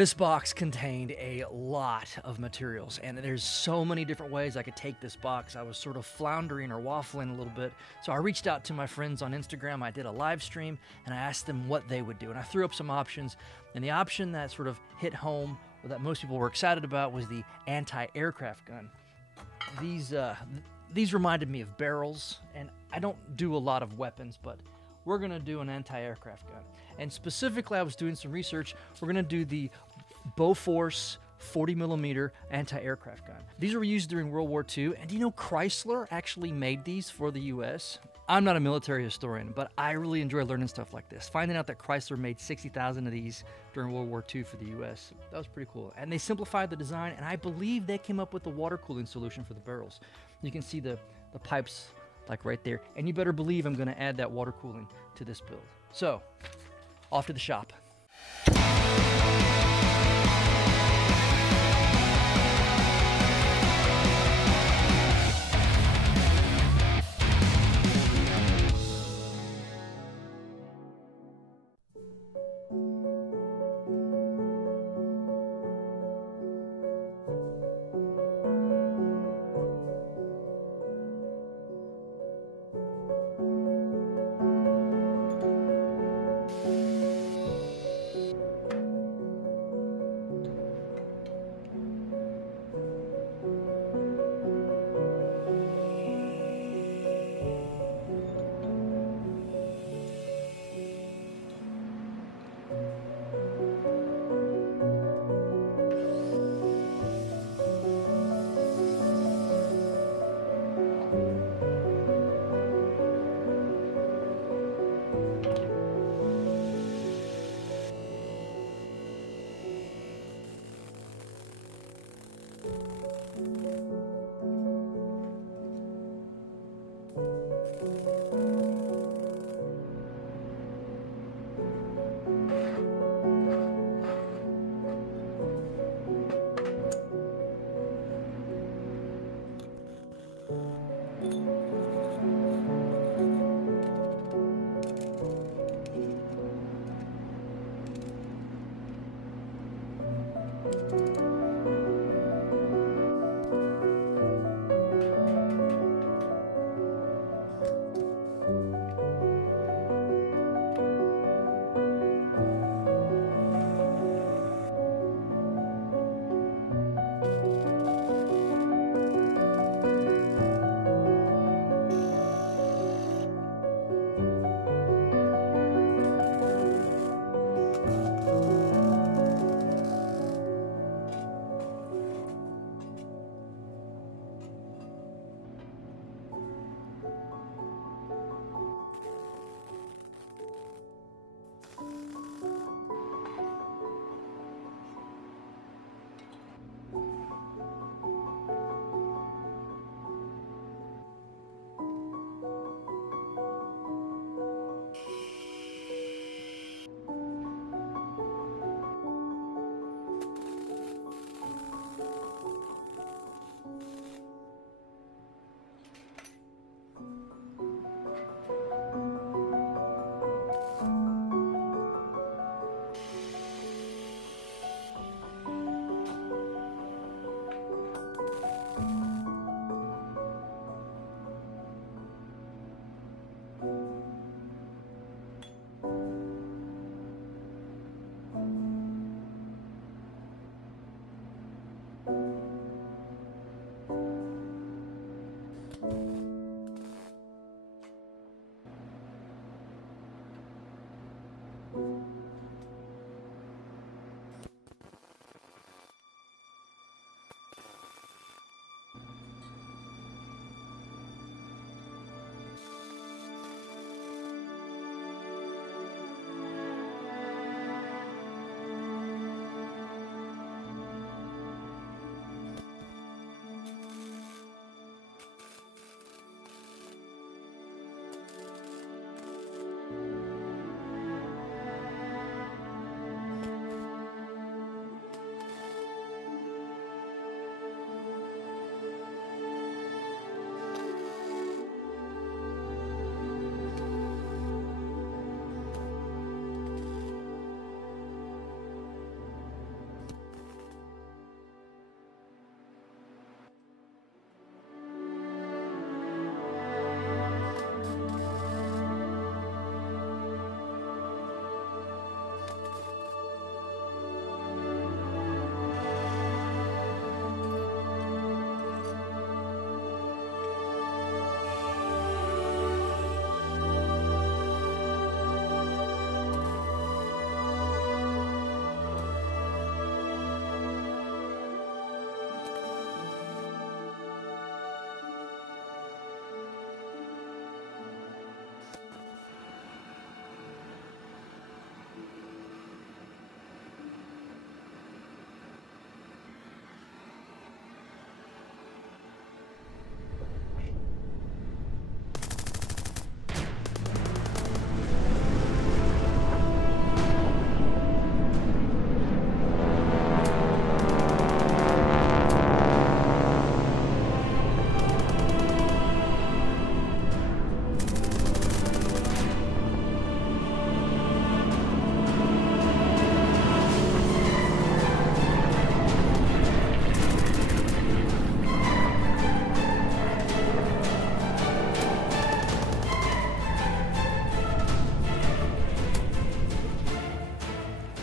This box contained a lot of materials, and there's so many different ways I could take this box. I was sort of floundering or waffling a little bit, so I reached out to my friends on Instagram. I did a live stream, and I asked them what they would do, and I threw up some options, and the option that sort of hit home, or that most people were excited about, was the anti-aircraft gun. These reminded me of barrels, and I don't do a lot of weapons, but we're gonna do an anti-aircraft gun. And specifically, I was doing some research. We're gonna do the Bofors 40mm anti-aircraft gun. These were used during World War II, and do you know Chrysler actually made these for the US? I'm not a military historian, but I really enjoy learning stuff like this. Finding out that Chrysler made 60,000 of these during World War II for the US, that was pretty cool. And they simplified the design, and I believe they came up with a water cooling solution for the barrels. You can see the pipes like right there, and you better believe I'm gonna add that water cooling to this build. So, off to the shop.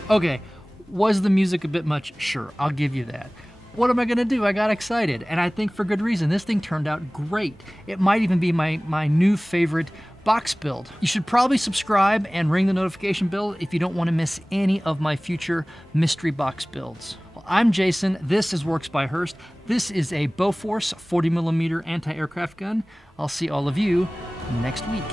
Okay, was the music a bit much? Sure, I'll give you that. What am I gonna do? I got excited, and I think for good reason. This thing turned out great. It might even be my new favorite box build. You should probably subscribe and ring the notification bell if you don't want to miss any of my future mystery box builds. Well, I'm Jason, this is Works by Hurst. This is a Bofors 40mm anti-aircraft gun. I'll see all of you next week.